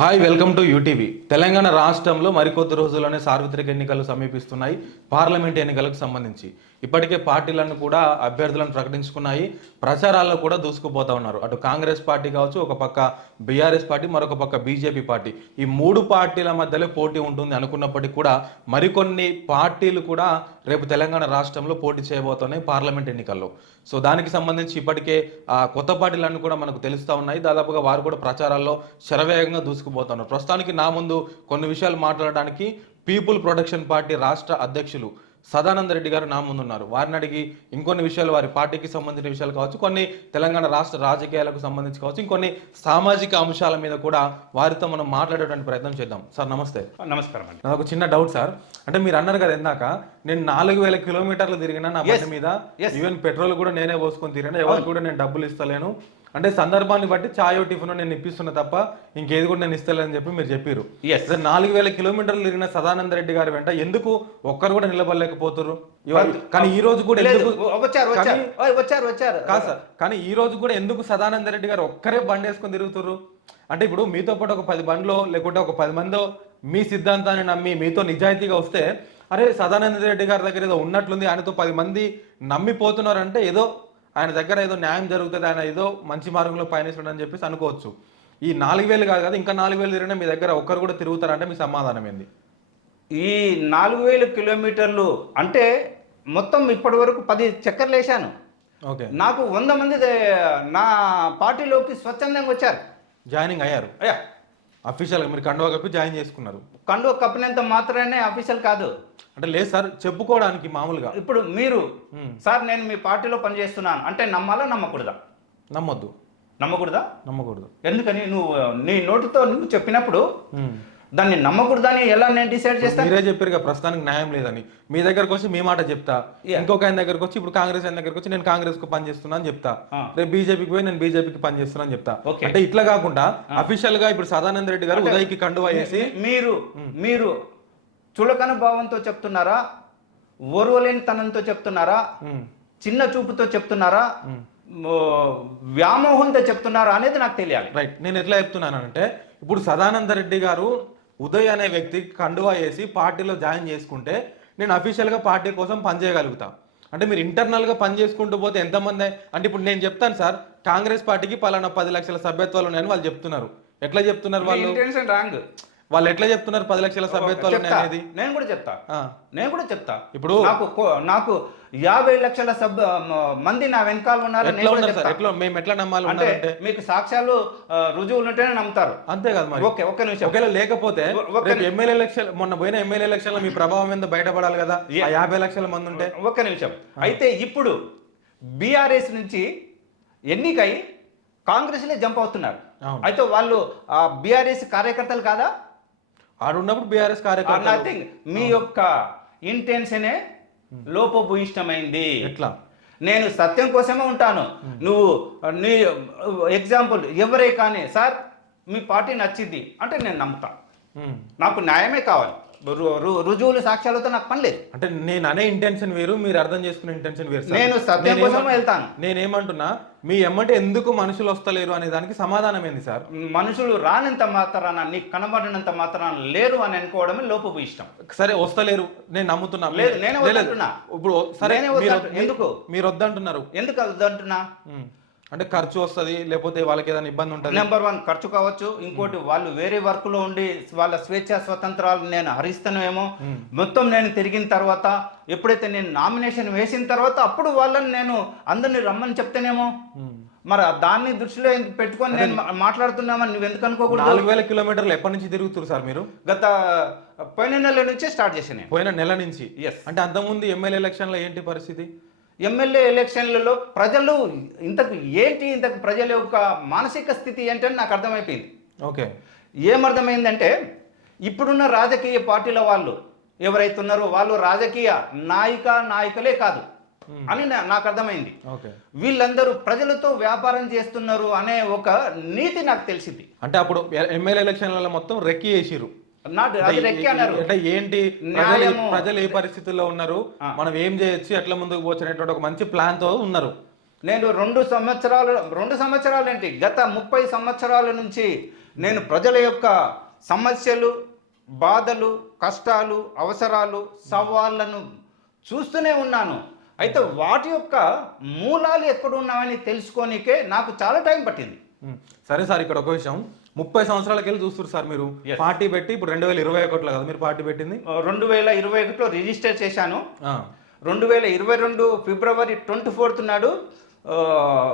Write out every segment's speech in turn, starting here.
Hi welcome to UTV. Telangana రాష్ట్రంలో మరికొద్ది రోజుల్లోనే సార్వత్రిక ఎన్నికలు సమీపిస్తున్నాయి. పార్లమెంట్ ఎన్నికలకు సంబంధించి ఇప్పటికే పార్టీలను కూడా అభ్యర్థులను ప్రకటించుకున్నాయి. ప్రచారాల్లో కూడా దూసుకుపోతా ఉన్నారు. అటు కాంగ్రెస్ పార్టీ కావచ్చు, ఒక పక్క బీఆర్ఎస్ పార్టీ, మరొక పక్క బీజేపీ పార్టీ. ఈ మూడు పార్టీల మధ్యలో పోటీ ఉంటుంది అనుకున్నప్పటికీ కూడా మరికొన్ని పార్టీలు కూడా రేపు తెలంగాణ రాష్ట్రంలో పోటీ చేయబోతున్నాయి పార్లమెంట్ ఎన్నికల్లో. సో దానికి సంబంధించి ఇప్పటికే కొత్త పార్టీలన్నీ కూడా మనకు తెలుస్తూ ఉన్నాయి. దాదాపుగా వారు కూడా ప్రచారాల్లో శరవేగంగా దూసుకుపోతున్నారు. ప్రస్తుతానికి నా ముందు కొన్ని విషయాలు మాట్లాడడానికి పీపుల్ ప్రొటెక్షన్ పార్టీ రాష్ట్ర అధ్యక్షులు సదానంద రెడ్డి గారు నా ముందున్నారు. వారిని అడిగి ఇంకొన్ని విషయాలు, వారి పార్టీకి సంబంధించిన విషయాలు కావచ్చు, కొన్ని తెలంగాణ రాష్ట్ర రాజకీయాలకు సంబంధించి కావచ్చు, ఇంకొన్ని సామాజిక అంశాల మీద కూడా వారితో మనం మాట్లాడేటువంటి ప్రయత్నం చేద్దాం. సార్ నమస్తే. నమస్కారం అండి. నాకు ఒక చిన్న డౌట్ సార్. అంటే మీరు అన్నారు కదా ఇందాక, నేను 4000 కిలోమీటర్లు తిరిగినా నా బండి మీద, ఈవెన్ పెట్రోల్ కూడా నేనే పోసుకొని తిరిగినా, ఎవరికి కూడా నేను డబ్బులు ఇస్తలేను, అంటే సందర్భాన్ని బట్టి చాయో టిఫిన్ నేను ఇప్పిస్తున్నా తప్ప ఇంకేది కూడా నేను ఇస్తలేదని చెప్పి మీరు చెప్పారు. 4000 కిలోమీటర్లు తిరిగిన సదానంద రెడ్డి గారి వెంట ఎందుకు ఒక్కరు కూడా నిలబడలేకపోతారు? కానీ ఈ రోజు కూడా ఎందుకు కాదు సార్, కానీ ఈ రోజు కూడా ఎందుకు సదానంద రెడ్డి గారు ఒక్కరే బండి వేసుకొని తిరుగుతారు? అంటే ఇప్పుడు మీతో పాటు ఒక 10 బండ్లో లేకుంటే ఒక 10 మందో మీ సిద్ధాంతాన్ని నమ్మి మీతో నిజాయితీగా వస్తే, అరే సదానంద రెడ్డి గారి దగ్గర ఏదో ఉన్నట్లుంది, ఆయనతో 10 మంది నమ్మిపోతున్నారంటే ఏదో ఆయన దగ్గర ఏదో న్యాయం జరుగుతుంది, ఆయన ఏదో మంచి మార్గంలో పయనిస్తాడు అని చెప్పేసి అనుకోవచ్చు. ఈ 4000 కాదు కదా, ఇంకా 4000 తిరిగినా మీ దగ్గర ఒక్కరు కూడా తిరుగుతారంటే మీ సమాధానం ఏంది? ఈ 4000 కిలోమీటర్లు అంటే మొత్తం ఇప్పటి వరకు 10 చక్కర్లు వేసాను. ఓకే, నాకు 100 మంది నా పార్టీలోకి స్వచ్ఛందంగా వచ్చారు, జాయినింగ్ అయ్యారు. అఫీషియల్గా మీరు కండువా కప్పి జాయిన్ చేసుకున్నారు. కండువా కప్పినంత మాత్రమే అఫీషియల్ కాదు. అంటే లేదు సార్, చెప్పుకోవడానికి మామూలుగా. ఇప్పుడు మీరు సార్ నేను మీ పార్టీలో పనిచేస్తున్నాను అంటే నమ్మాలా నమ్మకూడదా? నమ్మొద్దు. నమ్మకూడదు. ఎందుకని? నువ్వు నీ నోటితో నువ్వు చెప్పినప్పుడు దాన్ని నమ్మకూడదని ఎలా నేను డిసైడ్ చేస్తాను? మీరే చెప్పారు ప్రస్తుతానికి న్యాయం లేదని. మీ దగ్గరకు వచ్చి మీ మాట చెప్తా, ఇంకొక ఆయన దగ్గరకు వచ్చి, ఇప్పుడు కాంగ్రెస్ ఆయన దగ్గరకు వచ్చి నేను కాంగ్రెస్ కు పని చేస్తున్నా అని చెప్తా, రేపు బీజేపీకి పోయి నేను బీజేపీకి పని చేస్తున్నా అని చెప్తా. అంటే ఇట్లా కాకుండా అఫీషియల్ గా ఇప్పుడు సదానంద రెడ్డి గారు ఉదయ్కి కండువా వేసి మీరు చులకన భావంతో చెప్తున్నారా, ఓర్వలేని తనంతో చెప్తున్నారా, చిన్న చూపుతో చెప్తున్నారా, వ్యామోహంతో చెప్తున్నారా అనేది నాకు తెలియాలి. రైట్. నేను ఎట్లా చెప్తున్నానంటే, ఇప్పుడు సదానంద రెడ్డి గారు ఉదయ్ అనే వ్యక్తి కండువా వేసి పార్టీలో జాయిన్ చేసుకుంటే నేను అఫీషియల్గా పార్టీ కోసం పనిచేయగలుగుతా. అంటే మీరు ఇంటర్నల్గా పని చేసుకుంటూ పోతే ఎంతమంది? అంటే ఇప్పుడు నేను చెప్తాను సార్, కాంగ్రెస్ పార్టీకి పలానా 10 లక్షల సభ్యత్వాలు ఉన్నాయని వాళ్ళు చెప్తున్నారు. ఎట్లా చెప్తున్నారు వాళ్ళు? రాంగ్. వాళ్ళు ఎట్లా చెప్తున్నారు 10 లక్షల సభ్యత్వాలు అనేది? నేను కూడా చెప్తా. ఇప్పుడు నాకు 50 లక్షల మంది నా వెనకాల ఉన్నారు. మేము ఎట్లా నమ్మాలి? అంటే మీకు సాక్ష్యాలు రుజువులు ఉంటేనే నమ్ముతారు, అంతే కదా? మరి ఒక్క నిమిషం. ఒకవేళ లేకపోతే ఎమ్మెల్యే ఎలక్షన్, మొన్న పోయిన ఎమ్మెల్యే ఎలక్షన్ లో మీ ప్రభావం మీద బయటపడాలి కదా, 50 లక్షల మంది ఉంటే. ఒక్క నిమిషం. అయితే ఇప్పుడు బీఆర్ఎస్ నుంచి ఎన్నికై కాంగ్రెస్ లే జంప్ అవుతున్నారు. అయితే వాళ్ళు బీఆర్ఎస్ కార్యకర్తలు కాదా? ఆడున్నప్పుడు బీఆర్ఎస్ కార్యకర్తలు. మీ యొక్క ఇంటెన్షనే లోపభూయిష్టమైంది. ఎట్లా? నేను సత్యం కోసమే ఉంటాను. నువ్వు నీ ఎగ్జాంపుల్ ఎవరే కానీ సార్ మీ పార్టీ నచ్చింది అంటే నేను నమ్ముతా. నాకు న్యాయమే కావాలి, రుజువులు సాక్ష్యాలతో నాకు పని లేదు. అంటే నేను అనే ఇంటెన్షన్ వేరు, మీరు అర్థం చేసుకునే ఇంటెన్షన్ వేరు. నేను సత్యం కోసం వెళ్తాను. నేనేమంటున్నా, మీ ఎమ్మటే ఎందుకు మనుషులు వస్తలేరు అనే దానికి సమాధానం ఏంది సార్? మనుషులు రానంత మాత్రాన, నీకు కనబడినంత మాత్రాన లేరు అని అనుకోవడమే లోపపు ఇష్టం. సరే వస్తలేరు, నేను నమ్ముతున్నా. లేదు, నేనే వద్దంటున్నా. ఇప్పుడు సరే ఎందుకు మీరు వద్దంటున్నారు? ఎందుకు వద్దంటున్నా అంటే ఖర్చు వస్తుంది, లేకపోతే వాళ్ళకి ఏదైనా ఇబ్బంది ఉంటుంది. నెంబర్ 1 ఖర్చు కావచ్చు. ఇంకోటి వాళ్ళు వేరే వర్క్ లో ఉండి వాళ్ళ స్వేచ్ఛ స్వతంత్రాలు నేను హరిస్తానేమో. మొత్తం నేను తిరిగిన తర్వాత, ఎప్పుడైతే నేను నామినేషన్ వేసిన తర్వాత అప్పుడు వాళ్ళని నేను అందరినీ రమ్మని చెప్తేనేమో. మరి దాన్ని దృష్టిలో పెట్టుకొని నేను మాట్లాడుతున్నామని నువ్వు ఎందుకు అనుకోకూడదు? 4000 కిలోమీటర్లు ఎప్పటి నుంచి తిరుగుతారు సార్ మీరు? పోయిన నెల నుంచే స్టార్ట్ చేశాను. పోయిన నెల నుంచి? అంటే అంతకుముందు ఎమ్మెల్యే ఎలక్షన్ లో ఏంటి పరిస్థితి? ఎమ్మెల్యే ఎలక్షన్లలో ప్రజలు ఇంతకు ప్రజల యొక్క మానసిక స్థితి ఏంటని నాకు అర్థమైపోయింది. ఓకే, ఏమర్థమైందంటే ఇప్పుడున్న రాజకీయ పార్టీల వాళ్ళు ఎవరైతే ఉన్నారో వాళ్ళు రాజకీయ నాయకులే కాదు అని నాకు అర్థమైంది. వీళ్ళందరూ ప్రజలతో వ్యాపారం చేస్తున్నారు అనే ఒక నీతి నాకు తెలిసింది. అంటే అప్పుడు ఎమ్మెల్యే ఎలక్షన్లలో మొత్తం రెక్కి వేసిరు. అంటే ఏంటి, ప్రజలు ఏ పరిస్థితుల్లో ఉన్నారు, మనం ఏం చేయొచ్చు, ఎట్లా ముందుకు పోవచ్చు ఒక మంచి ప్లాన్ తో ఉన్నారు. నేను 2 సంవత్సరాలు ఏంటి, గత 30 సంవత్సరాల నుంచి నేను ప్రజల యొక్క సమస్యలు, బాధలు, కష్టాలు, అవసరాలు, సవాళ్ళను చూస్తూనే ఉన్నాను. అయితే వాటి యొక్క మూలాలు ఎక్కడున్నాయని తెలుసుకోనికే నాకు చాలా టైం పట్టింది. సరే సార్, ఇక్కడ ఒక విషయం, 30 సంవత్సరాలకి వెళ్ళి చూస్తారు సార్ మీరు పార్టీ పెట్టి. ఇప్పుడు 2021లో కదా మీరు పార్టీ పెట్టింది? 2021లో రిజిస్టర్ చేశాను. 2022 ఫిబ్రవరి 24 నాడు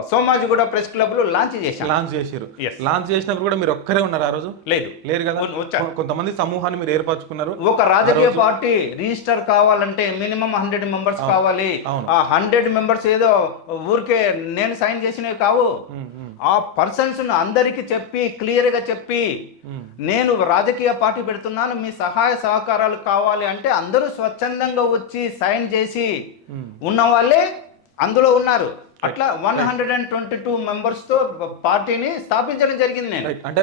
సోమాజిగూడ ప్రెస్ క్లబ్ లో లాంచ్ చేశారు. లాంచ్ చేసినప్పుడు కూడా మీరు ఒక్కరే ఉన్నారు ఆ రోజు? లేరు కదా, కొంతమంది సమూహాన్ని మీరు ఏర్పరచుకున్నారు. ఒక రాజకీయ పార్టీ రిజిస్టర్ కావాలంటే మినిమం 100 మెంబర్స్ కావాలి. ఆ 100 మెంబర్స్ ఏదో ఊరికే నేను సైన్ చేసినవి కావు. ఆ పర్సన్స్ అందరికి చెప్పి క్లియర్ గా చెప్పి నేను రాజకీయ పార్టీ పెడుతున్నాను, మీ సహాయ సహకారాలు కావాలి అంటే అందరూ స్వచ్ఛందంగా వచ్చి సైన్ చేసి ఉన్న వాళ్ళే అందులో ఉన్నారు. అట్లా 122 మెంబర్స్ తో పార్టీని స్థాపించడం జరిగింది. నేను అంటే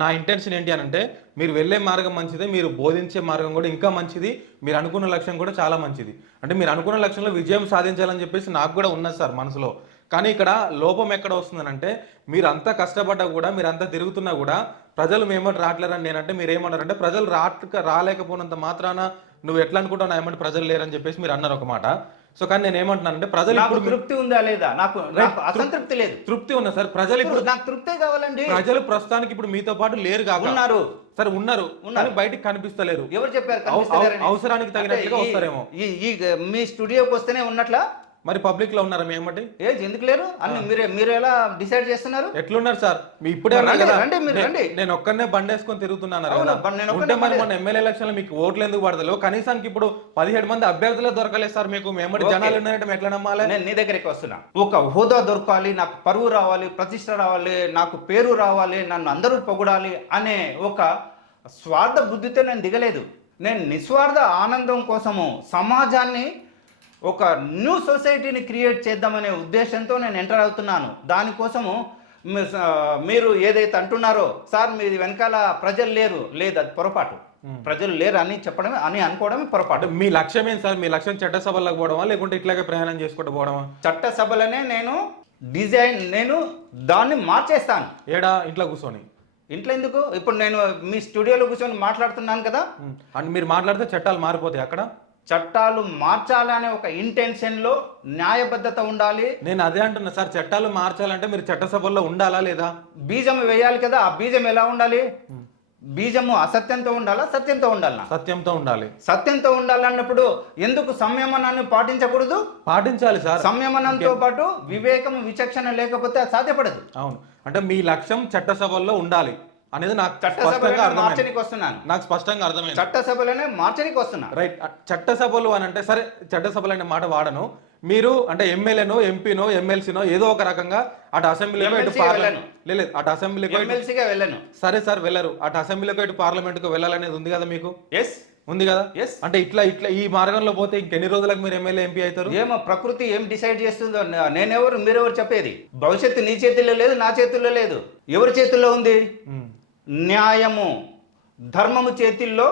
నా ఇంటెన్షన్ ఏంటి అని అంటే, మీరు వెళ్ళే మార్గం మంచిదే, మీరు బోధించే మార్గం కూడా ఇంకా మంచిది, మీరు అనుకున్న లక్ష్యం కూడా చాలా మంచిది. అంటే మీరు అనుకున్న లక్ష్యంలో విజయం సాధించాలని చెప్పేసి నాకు కూడా ఉన్నది సార్ మనసులో. కానీ ఇక్కడ లోపం ఎక్కడ వస్తుందనంటే, మీరు అంతా కష్టపడ్డా కూడా, మీరు అంతా తిరుగుతున్నా కూడా ప్రజలు మేమోటి రావట్లేరని నేనంటే మీరు ఏమన్నారంటే, ప్రజలు రాలేకపోయినంత మాత్రాన నువ్వు ఎట్లా అనుకుంటావు ఏమంటే ప్రజలు లేరని చెప్పేసి మీరు అన్నారు ఒక మాట. సో కానీ నేను ఏమంటున్నానంటే, ప్రజలు ఇప్పుడు తృప్తి ఉందా లేదా? నాకు అసంతృప్తి లేదు. తృప్తి ఉన్నా సార్, ప్రజలు ఇప్పుడు నాకు తృప్తే కావాలండి. ప్రజలు ప్రస్తుతానికి ఇప్పుడు మీతో పాటు లేరు కాబట్టి ఉన్నారు. సరే ఉన్నారు, కానీ బయటికి కనిపిస్తలేరు. ఎవరు చెప్పారు? అవసరానికి తగినట్టుగా వస్తారేమో. మీ స్టూడియోకి వస్తేనే ఉన్నట్లా మరి పబ్లిక్ లో ఉన్నారు మేమటి ఎందుకు లేరు అని మీరు ఎలా డిసైడ్ చేస్తున్నారు? ఎట్లున్నారు సార్? మీ ఇప్పుడే నేను ఒక్కనే బండేసుకొని తిరుగుతున్నాను కదా. ఉంటే మరి మన ఎమ్మెల్యే ఎలక్షన్ లో మీకు ఓట్లు ఎందుకు పడతలేవు? కనీసానికి ఇప్పుడు 17 మంది అభ్యర్థులే దొరకలేదు సార్ మీకు. మేమటి జనాలు ఉన్నారంటే ఎట్లా నమ్మాలి? నేను నీ దగ్గరికి వస్తున్నా. ఒక హోదా దొరకాలి, నాకు పరువు రావాలి, ప్రతిష్ట రావాలి, నాకు పేరు రావాలి, నన్ను అందరూ పొగడాలి అనే ఒక స్వార్థ బుద్ధితో నేను దిగలేదు. నేను నిస్వార్థ ఆనందం కోసము సమాజాన్ని, ఒక న్యూ సొసైటీని క్రియేట్ చేద్దామనే ఉద్దేశంతో నేను ఎంటర్ అవుతున్నాను. దానికోసము మీరు ఏదైతే అంటున్నారో సార్ మీది వెనకాల ప్రజలు లేరు, లేదు, అది పొరపాటు. ప్రజలు లేరు అని చెప్పడమే అని అనుకోవడమే పొరపాటు. మీ లక్ష్యం ఏంటి సార్? మీ లక్ష్యం చట్టసభలకు పోవడమా లేకుంటే ఇట్లాగే ప్రయాణం చేసుకుంటూ పోవడమా? చట్టసభలనే నేను దాన్ని మార్చేస్తాను. ఏడా? ఇంట్లో కూర్చొని? ఇంట్లో ఎందుకు? ఇప్పుడు నేను మీ స్టూడియోలో కూర్చొని మాట్లాడుతున్నాను కదా. అని మీరు మాట్లాడితే చట్టాలు మారిపోతాయి. అక్కడ చట్టాలు మార్చాలనే ఒక ఇంటెన్షన్ లో న్యాయబద్ధత ఉండాలి. నేను అదే అంటున్నా సార్, చట్టాలు మార్చాలంటే మీరు చట్టసభల్లో ఉండాలా లేదా? బీజం వేయాలి కదా. ఆ బీజం ఎలా ఉండాలి? బీజము అసత్యంతో ఉండాలా, సత్యంతో ఉండాలా? సత్యంతో ఉండాలి. సత్యంతో ఉండాలన్నప్పుడు ఎందుకు సంయమనాన్ని పాటించకూడదు? పాటించాలి సార్. సంయమనంతో పాటు వివేకం, విచక్షణ లేకపోతే అది సాధ్యపడదు. అవును, అంటే మీ లక్ష్యం చట్టసభల్లో ఉండాలి అనేది నాకు స్పష్టంగా అర్థమైంది. చట్టసభలోనే మార్చడానికి వస్తున్నా. రైట్. చట్టసభలు అని అంటే సరే, చట్టసభలు అనే మాట వాడను. మీరు అంటే ఎమ్మెల్యేనో, ఎంపీనో, ఎమ్మెల్సీనో ఏదో ఒక రకంగా అటు అసెంబ్లీలో, ఇటు లేదు అటు అసెంబ్లీకి వెళ్ళను. సరే సార్, వెళ్ళరు. అటు అసెంబ్లీకి, ఇటు పార్లమెంట్కు వెళ్ళాలనేది ఉంది కదా మీకు? ఉంది కదా. అంటే ఇట్లా ఈ మార్గంలో పోతే ఇంకెన్ని రోజులకు మీరు ఎమ్మెల్యే, ఎంపీ అవుతారు? ఏమో ప్రకృతి ఏం డిసైడ్ చేస్తుందో నేనెవరు, మీరెవరు చెప్పేది? భవిష్యత్తు నీ చేతుల్లో లేదు, నా చేతుల్లో లేదు. ఎవరి చేతుల్లో ఉంది? న్యాయము, ధర్మము చేతుల్లో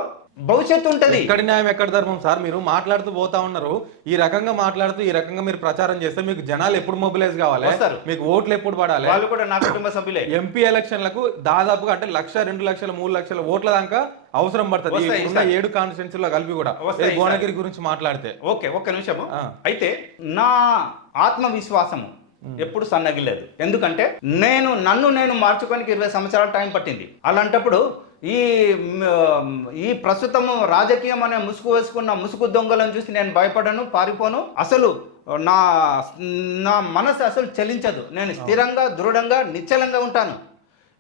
భవిష్యత్తు ఉంటది. ఎక్కడ న్యాయం, ఎక్కడ ధర్మం సార్? మీరు మాట్లాడుతూ పోతా ఉన్నారు. ఈ రకంగా మాట్లాడుతూ ఈ రకంగా మీరు ప్రచారం చేస్తే మీకు జనాలు ఎప్పుడు మొబిలైజ్ కావాలి? మీకు ఓట్లు ఎప్పుడు పడాలి? వాళ్ళు కూడా నా కుటుంబ సభ్యులే. ఎంపీ ఎలక్షన్లకు దాదాపుగా అంటే 1,00,000, 2,00,000, 3,00,000 ఓట్ల దాకా అవసరం పడుతుంది. 7 కాన్స్టిట్యున్సీలో కలిపి కూడా. భువనగిరి గురించి మాట్లాడితే ఓకే, ఒక్క నిమిషము. అయితే నా ఆత్మవిశ్వాసము ఎప్పుడు సన్నగిలేదు. ఎందుకంటే నన్ను మార్చుకోనికి 20 సంవత్సరాల టైం పట్టింది. అలాంటప్పుడు ఈ ప్రస్తుతము రాజకీయం అనే ముసుగు వేసుకున్న ముసుగు దొంగలను చూసి నేను భయపడను, పారిపోను. అసలు నా మనసు అసలు చలించదు. నేను స్థిరంగా, దృఢంగా, నిశ్చలంగా ఉంటాను.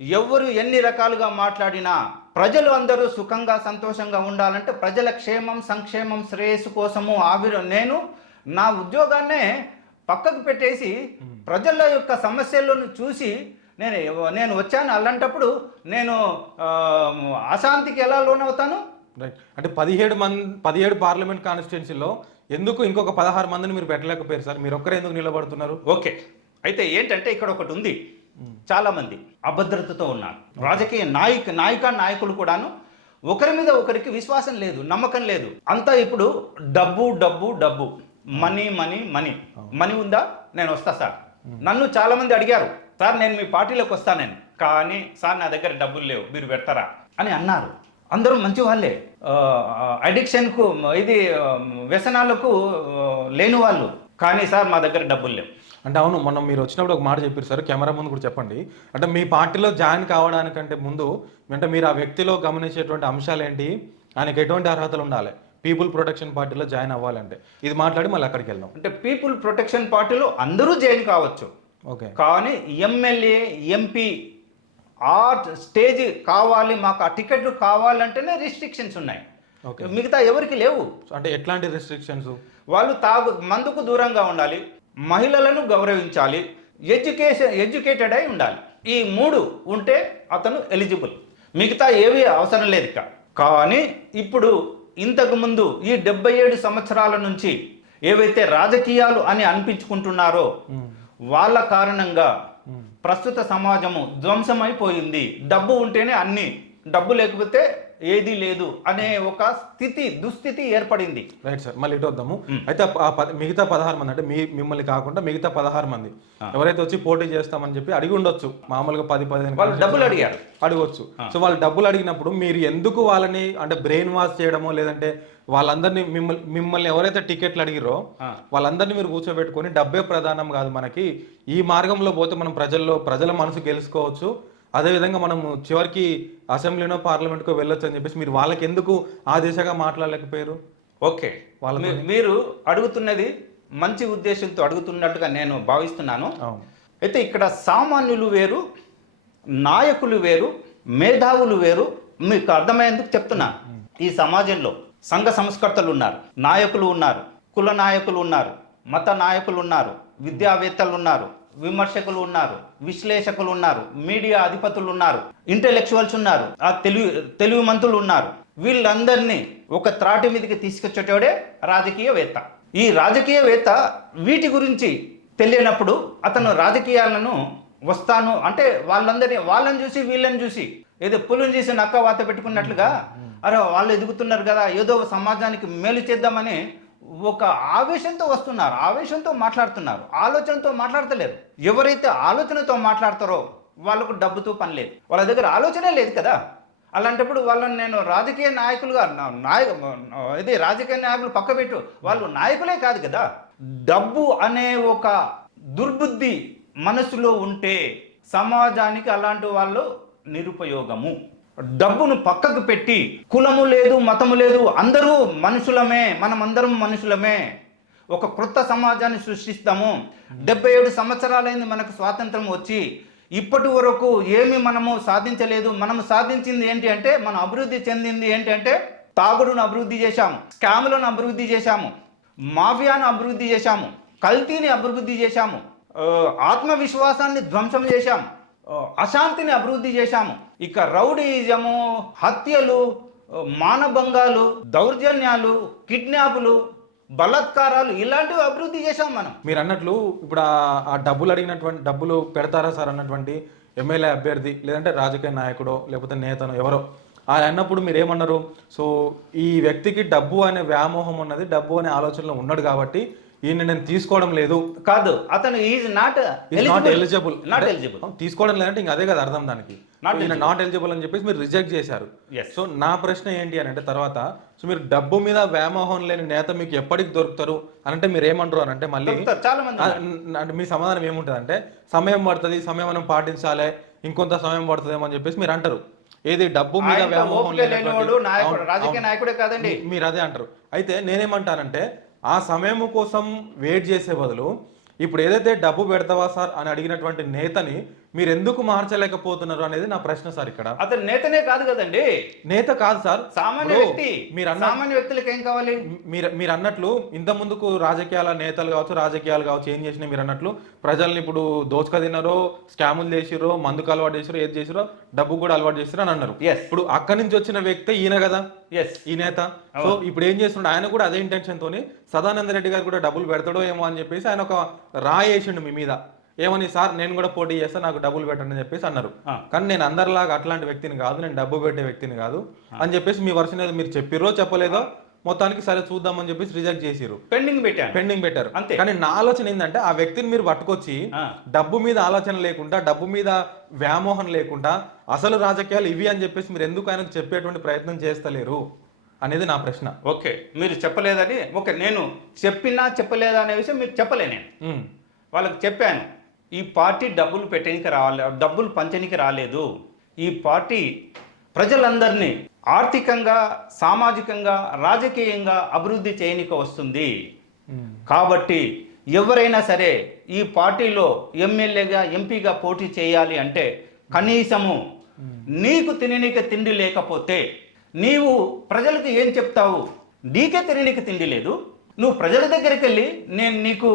ఎవరు ఎన్ని రకాలుగా మాట్లాడినా ప్రజలు అందరూ సుఖంగా, సంతోషంగా ఉండాలంటే ప్రజల క్షేమం, సంక్షేమం, శ్రేయస్సు కోసము నేను నా ఉద్యోగాన్నే పక్కకు పెట్టేసి ప్రజల యొక్క సమస్యలను చూసి నేను వచ్చాను. అలాంటప్పుడు నేను అశాంతికి ఎలా లోనవుతాను? రైట్. అంటే 17 పార్లమెంట్ కాన్స్టిట్యున్సీలో ఎందుకు ఇంకొక 16 మందిని మీరు పెట్టలేకపోయారు సార్? మీరు ఒక్కరే ఎందుకు నిలబడుతున్నారు? ఓకే, అయితే ఏంటంటే ఇక్కడ ఒకటి ఉంది. చాలా మంది అభద్రతతో ఉన్నారు. రాజకీయ నాయకులు కూడాను ఒకరి మీద ఒకరికి విశ్వాసం లేదు, నమ్మకం లేదు. అంతా ఇప్పుడు డబ్బు డబ్బు డబ్బు, మనీ మనీ మనీ. మనీ ఉందా? నేను వస్తా సార్. నన్ను చాలా మంది అడిగారు, సార్ నేను మీ పార్టీలోకి వస్తానని. కానీ సార్ నా దగ్గర డబ్బులు లేవు మీరు పెడతారా అని అన్నారు. అందరూ మంచి వాళ్ళే, అడిక్షన్కు ఇది వ్యసనాలకు లేని వాళ్ళు. కానీ సార్ మా దగ్గర డబ్బులు లేవు. అంటే అవును, మనం మీరు వచ్చినప్పుడు ఒక మాట చెప్పారు సార్, కెమెరా ముందు కూడా చెప్పండి. అంటే మీ పార్టీలో జాయిన్ కావడానికంటే ముందు అంటే మీరు ఆ వ్యక్తిలో గమనించేటువంటి అంశాలు ఏంటి, ఆయనకి ఎటువంటి అర్హతలు ఉండాలి పీపుల్ ప్రొటెక్షన్ పార్టీలో జాయిన్ అవ్వాలంటే, ఇది మాట్లాడి మళ్ళీ అక్కడికి వెళ్దాం. అంటే పీపుల్ ప్రొటెక్షన్ పార్టీలో అందరూ జాయిన్ కావచ్చు, ఓకే. కానీ ఎమ్మెల్యే ఎంపీ ఆ స్టేజ్ కావాలి, మాకు ఆ టికెట్లు కావాలంటేనే రిస్ట్రిక్షన్స్ ఉన్నాయి. ఓకే. మిగతా ఎవరికి లేవు. అంటే ఎట్లాంటి రెస్ట్రిక్షన్స్? వాళ్ళు మందుకు దూరంగా ఉండాలి, మహిళలను గౌరవించాలి, ఎడ్యుకేటెడ్ అయి ఉండాలి. ఈ 3 ఉంటే అతను ఎలిజిబుల్. మిగతా ఏవి అవసరం లేదు ఇక. కానీ ఇప్పుడు ఇంతకు ముందు ఈ 77 సంవత్సరాల నుంచి ఏవైతే రాజకీయాలు అని అనిపించుకుంటున్నారో వాళ్ళ కారణంగా ప్రస్తుత సమాజము ధ్వంసమైపోయింది. డబ్బు ఉంటేనే అన్ని, డబ్బు లేకపోతే ఏది లేదు అనే ఒక దుస్థితి ఏర్పడింది. రైట్ సార్, మళ్ళీ ఇటు వద్దాము. అయితే మిగతా 16 మంది అంటే మిమ్మల్ని కాకుండా మిగతా 16 మంది ఎవరైతే వచ్చి పోటీ చేస్తామని చెప్పి అడిగి ఉండొచ్చు, మామూలుగా 10-15 వాళ్ళు డబ్బులు అడగవచ్చు. సో వాళ్ళు డబ్బులు అడిగినప్పుడు మీరు ఎందుకు వాళ్ళని అంటే బ్రెయిన్ వాష్ చేయడమో, లేదంటే వాళ్ళందరినీ మిమ్మల్ని ఎవరైతే టికెట్లు అడిగిరో వాళ్ళందరినీ మీరు కూర్చోబెట్టుకొని డబ్బే ప్రధానం కాదు మనకి, ఈ మార్గంలో పోతే మనం ప్రజల మనసు గెలుచుకోవచ్చు, అదేవిధంగా మనము చివరికి అసెంబ్లీనో పార్లమెంట్కో వెళ్ళొచ్చు అని చెప్పేసి మీరు వాళ్ళకి ఎందుకు ఆ దిశగా మాట్లాడలేకపోయారు? ఓకే, మీరు అడుగుతున్నది మంచి ఉద్దేశంతో అడుగుతున్నట్టుగా నేను భావిస్తున్నాను. అయితే ఇక్కడ సామాన్యులు వేరు, నాయకులు వేరు, మేధావులు వేరు. మీకు అర్థమయ్యేందుకు చెప్తున్నా. ఈ సమాజంలో సంఘ సంస్కర్తలు ఉన్నారు, నాయకులు ఉన్నారు, కుల నాయకులు ఉన్నారు, మత నాయకులు ఉన్నారు, విద్యావేత్తలు ఉన్నారు, విమర్శకులు ఉన్నారు, విశ్లేషకులు ఉన్నారు, మీడియా అధిపతులు ఉన్నారు, ఇంటెలెక్చువల్స్ ఉన్నారు, ఆ తెలివి మంతులు ఉన్నారు. వీళ్ళందరినీ ఒక త్రాటి మీదకి తీసుకొచ్చేటోడే రాజకీయవేత్త. ఈ రాజకీయవేత్త వీటి గురించి తెలియనప్పుడు అతను రాజకీయాలను వస్తాను అంటే వాళ్ళని చూసి వీళ్ళని చూసి ఏదో పులుని చూసి నక్క వాత పెట్టుకున్నట్లుగా, అరే వాళ్ళు ఎదుగుతున్నారు కదా, ఏదో సమాజానికి మేలు చేద్దామని ఒక ఆవేశంతో వస్తున్నారు, ఆవేశంతో మాట్లాడుతున్నారు, ఆలోచనతో మాట్లాడతలేరు. ఎవరైతే ఆలోచనతో మాట్లాడతారో వాళ్ళకు డబ్బుతో పని లేదు, వాళ్ళ దగ్గర ఆలోచనే లేదు కదా. అలాంటప్పుడు వాళ్ళని నేను రాజకీయ నాయకులుగా రాజకీయ నాయకులు పక్కబెట్టు, వాళ్ళు నాయకులే కాదు కదా. డబ్బు అనే ఒక దుర్బుద్ధి మనసులో ఉంటే సమాజానికి అలాంటి వాళ్ళు నిరుపయోగము. డబ్బును పక్కకు పెట్టి కులము లేదు, మతము లేదు, అందరూ మనుషులమే, మనమందరం మనుషులమే, ఒక క్రొత్త సమాజాన్ని సృష్టిస్తాము. 77 సంవత్సరాలైంది మనకు స్వాతంత్రం వచ్చి, ఇప్పటి వరకు ఏమి మనము సాధించలేదు. మనము సాధించింది ఏంటి అంటే, మనం అభివృద్ధి చెందింది ఏంటి అంటే, తాగుడును అభివృద్ధి చేశాము, స్కాములను అభివృద్ధి చేశాము, మాఫియాను అభివృద్ధి చేశాము, కల్తీని అభివృద్ధి చేశాము, ఆత్మవిశ్వాసాన్ని ధ్వంసం చేశాము, అశాంతిని అభివృద్ధి చేశాము. ఇక రౌడీజము, హత్యలు, మానభంగాలు, దౌర్జన్యాలు, కిడ్నాపులు, బలాత్కారాలు ఇలాంటివి అభివృద్ధి చేశాం మనం. మీరు అన్నట్లు ఇప్పుడు ఆ డబ్బులు అడిగినటువంటి డబ్బులు పెడతారా సార్ అన్నటువంటి ఎమ్మెల్యే అభ్యర్థి లేదంటే రాజకీయ నాయకుడో లేకపోతే నేతనో ఎవరో ఆయన అన్నప్పుడు మీరు ఏమన్నారు? సో ఈ వ్యక్తికి డబ్బు అనే వ్యామోహం ఉన్నది, డబ్బు అనే ఆలోచనలో ఉన్నాడు కాబట్టి ఈయన నేను తీసుకోవడం లేదు. కాదు, అతను ఈజ్ నాట్ ఎలిజిబుల్. తీసుకోవడం లేదంటే ఇంకా అదే కదా అర్థం దానికి. నాట్ ఎలిజిబుల్ అని చెప్పేసి మీరు రిజెక్ట్ చేశారు. సో నా ప్రశ్న ఏంటి అని అంటే తర్వాత సో మీరు డబ్బు మీద వ్యామోహం లేని నేత మీకు ఎప్పటికి దొరుకుతారు అని అంటే మీరు ఏమంటారు అని అంటే మళ్ళీ చాలా మంది అంటే మీ సమాధానం ఏముంటుంది అంటే సమయం పడుతుంది, సమయం మనం పాటించాలి, ఇంకొంత సమయం పడుతుందేమో అని చెప్పేసి మీరు అంటారు. ఏది డబ్బు మీద వ్యామోహం రాజకీయ నాయకుడే కాదండి, మీరు అదే అంటారు. అయితే నేనేమంటానంటే ఆ సమయం కోసం వెయిట్ చేసే బదులు ఇప్పుడు ఏదైతే డబ్బు పెడతావా సార్ అని అడిగినటువంటి నేతని మీరు ఎందుకు మార్చలేకపోతున్నారు అనేది నా ప్రశ్న సార్. ఇక్కడ అతను నేతనే కాదు కదండి, నేత కాదు సార్, సామాన్య వ్యక్తి. సామాన్య వ్యక్తులకు ఏం కావాలి? మీరు అన్నట్లు ఇంత ముందుకు రాజకీయాల నేతలు కావచ్చు, రాజకీయాలు కావచ్చు, ఏం చేసినా మీరు అన్నట్లు ప్రజల్ని ఇప్పుడు దోచుక తిన్నారో, స్కాములు చేసిరో, మందుకు అలవాటు చేసిరో, ఏది చేసిరో డబ్బు కూడా అలవాటు చేసిరో అని అన్నారు. ఇప్పుడు అక్కడి నుంచి వచ్చిన వ్యక్తి ఈయన కదా, ఈ నేత. సో ఇప్పుడు ఏం చేస్తుండే ఆయన కూడా అదే ఇంటెన్షన్ తోని సదానంద రెడ్డి గారు కూడా డబ్బులు పెడతాడో ఏమో అని చెప్పేసి ఆయన ఒక రాయేసిండు మీ మీద. ఏమని సార్ నేను కూడా పోటీ చేస్తా, నాకు డబ్బులు పెట్టండి అని చెప్పేసి అన్నారు. కానీ నేను అందరిలాగా అట్లాంటి వ్యక్తిని కాదు, నేను డబ్బు పెట్టే వ్యక్తిని కాదు అని చెప్పేసి మీ వర్షన్ ఏదో మీరు చెప్పిరో చెప్పలేదో మొత్తానికి సరే చూద్దామని చెప్పేసి రిజెక్ట్ చేసిరు, పెండింగ్ పెట్టారు. అంతే. కానీ నా ఆలోచన ఏంటంటే ఆ వ్యక్తిని మీరు పట్టుకొచ్చి డబ్బు మీద ఆలోచన లేకుండా, డబ్బు మీద వ్యామోహం లేకుండా అసలు రాజకీయాలు ఇవి అని చెప్పేసి మీరు ఎందుకు ఆయనకు చెప్పేటువంటి ప్రయత్నం చేస్తలేరు అనేది నా ప్రశ్న. ఓకే, మీరు చెప్పలేదని ఓకే, నేను చెప్పినా చెప్పలేదా అనే విషయం మీరు చెప్పలే. నేను వాళ్ళకి చెప్పాను, ఈ పార్టీ డబ్బులు పెట్టడానికి డబ్బులు పంచడానికి రాలేదు. ఈ పార్టీ ప్రజలందరినీ ఆర్థికంగా, సామాజికంగా, రాజకీయంగా అభివృద్ధి చేయనికి వస్తుంది. కాబట్టి ఎవరైనా సరే ఈ పార్టీలో ఎమ్మెల్యేగా, ఎంపీగా పోటీ చేయాలి అంటే కనీసము నీకు తిననీకి తిండి లేకపోతే నీవు ప్రజలకు ఏం చెప్తావు? నీకే తిననీకి తిండి లేదు, నువ్వు ప్రజల దగ్గరికి వెళ్ళి నేను నీకు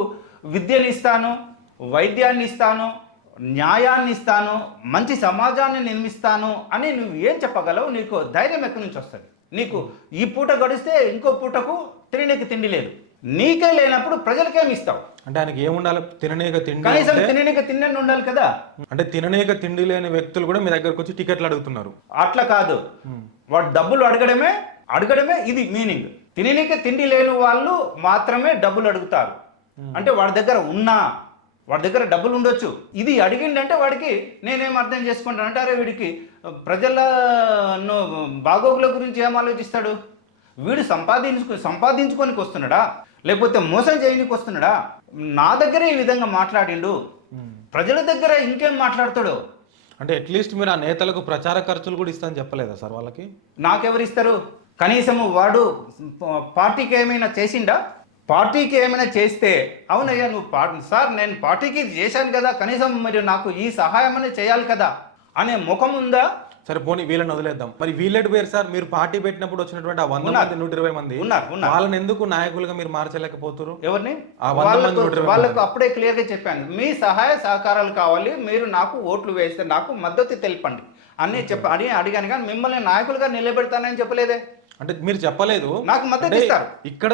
విద్యను ఇస్తాను, వైద్యాన్ని ఇస్తాను, న్యాయాన్ని ఇస్తాను, మంచి సమాజాన్ని నిర్మిస్తాను అని నువ్వు ఏం చెప్పగలవు? నీకు ధైర్యం ఎక్కడి నుంచి వస్తుంది? నీకు ఈ పూట గడిస్తే ఇంకో పూటకు తిననీకి తిండి లేదు, నీకే లేనప్పుడు ప్రజలకేమి ఇస్తావు? అంటే ఆయనకి ఏముండాలి? తిననీక తిండి, కనీసం తిననీక తిండి ఉండాలి కదా. అంటే తిననీక తిండి లేని వ్యక్తులు కూడా మీ దగ్గరకు వచ్చి టికెట్లు అడుగుతున్నారు. అట్లా కాదు, వాడు డబ్బులు అడగడమే ఇది మీనింగ్. తిననీక తిండి లేని వాళ్ళు మాత్రమే డబ్బులు అడుగుతారు. అంటే వాడి దగ్గర డబ్బులు ఉండొచ్చు, ఇది అడిగిండంటే వాడికి నేనేం అర్థం చేసుకుంటాను అంటే, అరే వీడికి ప్రజల బాగోగుల గురించి ఏం ఆలోచిస్తాడు? వీడు సంపాదించుకోనికి వస్తున్నాడా, లేకపోతే మోసం చేయడానికి వస్తున్నాడా? నా దగ్గరే ఈ విధంగా మాట్లాడిండు, ప్రజల దగ్గర ఇంకేం మాట్లాడతాడు? అంటే అట్లీస్ట్ మీరు ఆ నేతలకు ప్రచార ఖర్చులు కూడా ఇస్తారని చెప్పలేదా సార్ వాళ్ళకి? నాకెవరు ఇస్తారు? కనీసము వాడు పార్టీకి ఏమైనా చేసిండా? పార్టీకి ఏమైనా చేస్తే అవునయ్యా నువ్వు సార్ నేను పార్టీకి చేశాను కదా, కనీసం మీరు నాకు ఈ సహాయం అనేది చేయాలి కదా అనే ముఖం ఉందా? సరే పోనీ వీళ్ళని వదిలేద్దాం. మరి వీళ్ళెటు పేరు సార్? మీరు పార్టీ పెట్టినప్పుడు వచ్చినటువంటి ఆ 100 మంది 120 మంది ఉన్నారు. వాళ్ళని ఎందుకు నాయకులుగా మీరు మార్చలేకపోతారు? ఎవరిని? ఆ 100 మంది 120 వాళ్ళకు అప్పుడే క్లియర్గా చెప్పాను, మీ సహాయ సహకారాలు కావాలి, మీరు నాకు ఓట్లు వేస్తే నాకు మద్దతు తెలపండి అని అడిగాను. కానీ మిమ్మల్ని నాయకులుగా నిలబెడతానని చెప్పలేదే. అంటే మీరు చెప్పలేదు, నాకు మద్దతు ఇస్తారు.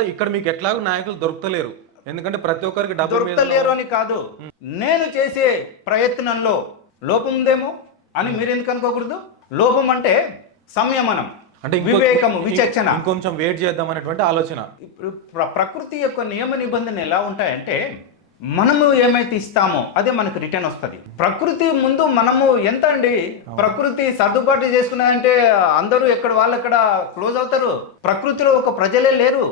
ఇక్కడ మీకు ఎట్లాగో నాయకులు దొరుకుతలేరు, ఎందుకంటే ప్రతి ఒక్కరికి డబ్బు దొరుకుతలేరు అని కాదు, నేను చేసే ప్రయత్నంలో లోపం ఉందేమో అని మీరు ఎందుకు అనుకోకూడదు? లోపం అంటే సంయమనం, అంటే వివేకము, విచక్షణ. ఇంకొంచెం వెయిట్ చేద్దాం అనేటువంటి ఆలోచన. ప్రకృతి యొక్క నియమ నిబంధనలు ఎలా ఉంటాయంటే, మనము ఏమైతే ఇస్తామో అదే మనకు రిటర్న్ వస్తుంది. ప్రకృతి ముందు మనము ఎంత అండి, ప్రకృతి సర్దుబాటు చేసుకున్నదంటే అందరూ ఎక్కడ వాళ్ళు అక్కడ క్లోజ్ అవుతారు. ప్రకృతిలో ఒక ప్రజలే లేరు,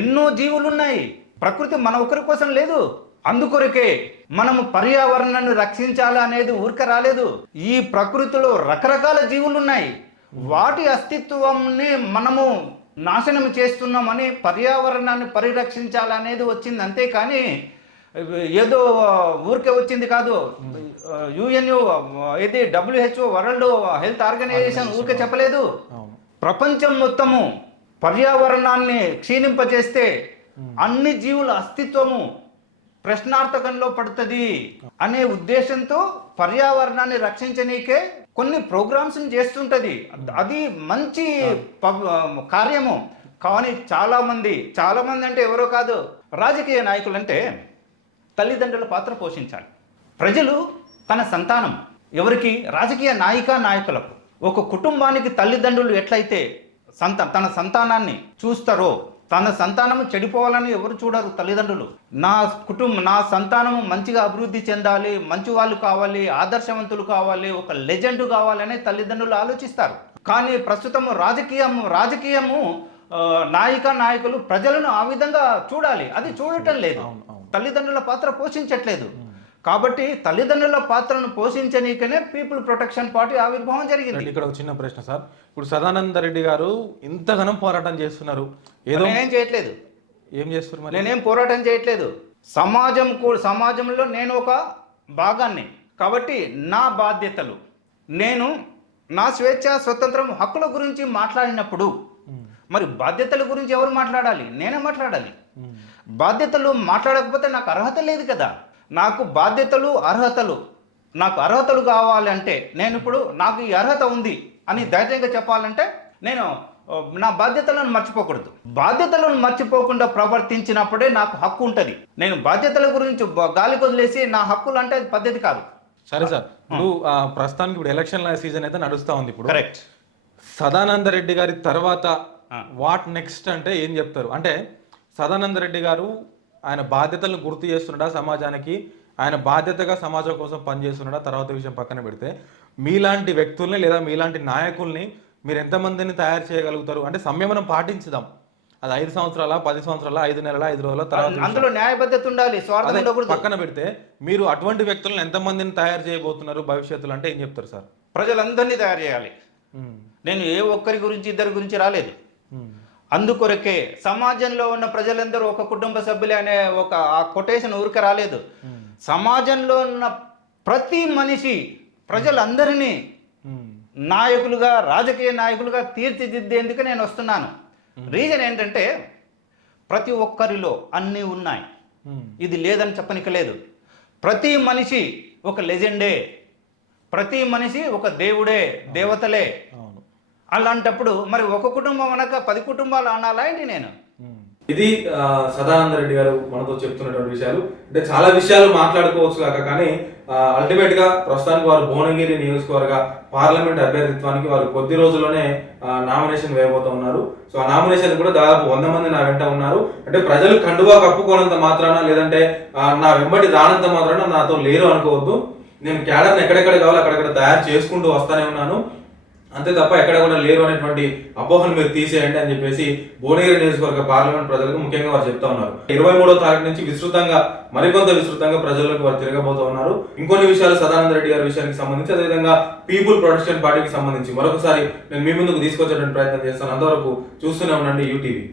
ఎన్నో జీవులు ఉన్నాయి. ప్రకృతి మన ఒకరి కోసం లేదు. అందుకొరకే మనము పర్యావరణాన్ని రక్షించాలి అనేది ఊరిక రాలేదు. ఈ ప్రకృతిలో రకరకాల జీవులు ఉన్నాయి, వాటి అస్తిత్వాన్ని మనము నాశనం చేస్తున్నామని పర్యావరణాన్ని పరిరక్షించాలనేది వచ్చింది. అంతేకాని ఏదో ఊరికే వచ్చింది కాదు. యుఎన్యు ఇది WHO వరల్డ్ హెల్త్ ఆర్గనైజేషన్ ఊరికే చెప్పలేదు. ప్రపంచం మొత్తము పర్యావరణాన్ని క్షీణింపజేస్తే అన్ని జీవుల అస్తిత్వము ప్రశ్నార్థకంలో పడుతుంది అనే ఉద్దేశంతో పర్యావరణాన్ని రక్షించనీకే కొన్ని ప్రోగ్రామ్స్ చేస్తుంటది. అది మంచి కార్యము. కానీ చాలా మంది అంటే ఎవరో కాదు, రాజకీయ నాయకులు అంటే తల్లిదండ్రుల పాత్ర పోషించాలి. ప్రజలు తన సంతానం ఎవరికి? రాజకీయ నాయకులకు. ఒక కుటుంబానికి తల్లిదండ్రులు ఎట్లయితే తన సంతానాన్ని చూస్తారో, తన సంతానము చెడిపోవాలని ఎవరు చూడరు తల్లిదండ్రులు. నా సంతానము మంచిగా అభివృద్ధి చెందాలి, మంచి వాళ్ళు కావాలి, ఆదర్శవంతులు కావాలి, ఒక లెజెండ్ కావాలనే తల్లిదండ్రులు ఆలోచిస్తారు. కానీ ప్రస్తుతం రాజకీయము నాయకులు ప్రజలను ఆ విధంగా చూడాలి, అది చూడటం లేదు. తల్లిదండ్రుల పాత్ర పోషించట్లేదు. కాబట్టి తల్లిదండ్రుల పాత్రను పోషించనీకనే పీపుల్ ప్రొటెక్షన్ పార్టీ ఆవిర్భావం జరిగింది. ఇక్కడ ఒక చిన్న ప్రశ్న సార్, ఇప్పుడు సదానంద రెడ్డి గారు ఇంతగానం పోరాటం చేస్తున్నారు, ఏదో నేనేం చేయట్లేదు. ఏం చేస్తున్నారు మరి? నేనేం పోరాటం చేయట్లేదు. సమాజంలో నేను ఒక భాగాన్ని. కాబట్టి నా బాధ్యతలు, నేను నా స్వేచ్ఛ, స్వతంత్రం, హక్కుల గురించి మాట్లాడినప్పుడు మరి బాధ్యతల గురించి ఎవరు మాట్లాడాలి? నేనే మాట్లాడాలి. బాధ్యతలు మాట్లాడకపోతే నాకు అర్హత లేదు కదా. నాకు బాధ్యతలు, నాకు అర్హతలు కావాలంటే నేను ఇప్పుడు నాకు ఈ అర్హత ఉంది అని ధైర్యంగా చెప్పాలంటే నేను నా బాధ్యతలను మర్చిపోకూడదు. బాధ్యతలను మర్చిపోకుండా ప్రవర్తించినప్పుడే నాకు హక్కు ఉంటుంది. నేను బాధ్యతల గురించి గాలికి వదిలేసి నా హక్కులు అంటే అది పద్ధతి కాదు. సరే సార్, ఇప్పుడు ప్రస్తుతానికి ఇప్పుడు ఎలక్షన్ సీజన్ అయితే నడుస్తూ ఉంది. ఇప్పుడు కరెక్ట్. సదానంద రెడ్డి గారి తర్వాత వాట్ నెక్స్ట్ అంటే ఏం చెప్తారు? అంటే సదానంద రెడ్డి గారు ఆయన బాధ్యతలను గుర్తు చేస్తున్నాడా సమాజానికి, ఆయన బాధ్యతగా సమాజం కోసం పనిచేస్తున్నాడా తర్వాత విషయం పక్కన పెడితే, మీలాంటి వ్యక్తుల్ని లేదా మీలాంటి నాయకుల్ని మీరు ఎంతమందిని తయారు చేయగలుగుతారు? అంటే సంయమనం పాటించుదాం, అది 5 సంవత్సరాల 10 సంవత్సరాల 5 నెలల 5 రోజుల తర్వాత అందులో న్యాయబద్ధత ఉండాలి, స్వార్థం అదే ఉండకూడదు. పక్కన పెడితే మీరు అటువంటి వ్యక్తులను ఎంతమందిని తయారు చేయబోతున్నారు భవిష్యత్తులో అంటే ఏం చెప్తారు సార్? ప్రజలందరినీ తయారు చేయాలి. నేను ఏ ఒక్కరి గురించి ఇద్దరి గురించి రాలేదు. అందుకొరకే సమాజంలో ఉన్న ప్రజలందరూ ఒక కుటుంబ సభ్యులే అనే ఒక ఆ కొటేషన్ ఊరికే రాలేదు. సమాజంలో ఉన్న ప్రతి మనిషి ప్రజలందరినీ నాయకులుగా, రాజకీయ నాయకులుగా తీర్చిదిద్దేందుకు నేను వస్తున్నాను. రీజన్ ఏంటంటే ప్రతి ఒక్కరిలో అన్నీ ఉన్నాయి, ఇది లేదని చెప్పనికి లేదు. ప్రతి మనిషి ఒక లెజెండే, ప్రతి మనిషి ఒక దేవుడే, దేవతలే. అలాంటప్పుడు మరి ఒక కుటుంబం అనక 10 కుటుంబాలు అనాలా ఏంటి నేను? ఇది సదానంద రెడ్డి గారు మనతో చెప్తున్నటువంటి విషయాలు. అంటే చాలా విషయాలు మాట్లాడుకోవచ్చు కాక, కానీ అల్టిమేట్ గా ప్రస్తుతానికి వారు భువనగిరి నియోజకవర్గ పార్లమెంట్ అభ్యర్థిత్వానికి వారు కొద్ది రోజుల్లోనే నామినేషన్ వేయబోతూ ఉన్నారు. సో ఆ నామినేషన్ కూడా దాదాపు 100 మంది నా వెంట ఉన్నారు. అంటే ప్రజలు కండువా కప్పుకోనంత మాత్రాన, లేదంటే నా వెంబడి రానంత మాత్రాన నాతో లేరు అనుకోవద్దు. నేను క్యాడర్ని ఎక్కడెక్కడ కావాలో అక్కడెక్కడ తయారు చేసుకుంటూ వస్తానే ఉన్నాను, అంతే తప్ప ఎక్కడ కూడా లేరు అనేటువంటి అపోహలు మీరు తీసేయండి అని చెప్పేసి భువనగిరి నియోజకవర్గ పార్లమెంట్ ప్రజలకు ముఖ్యంగా వారు చెప్తా ఉన్నారు. 23వ తారీఖు నుంచి మరికొంత విస్తృతంగా ప్రజలకు వారు తిరగబోతూ ఉన్నారు. ఇంకొన్ని విషయాలు సదానంద రెడ్డి గారి విషయానికి సంబంధించి, అదేవిధంగా పీపుల్ ప్రొటెక్షన్ పార్టీకి సంబంధించి మరొకసారి నేను మీ ముందుకు తీసుకొచ్చేటువంటి ప్రయత్నం చేస్తాను. అంతవరకు చూస్తూనే ఉండండి యూటీవీ.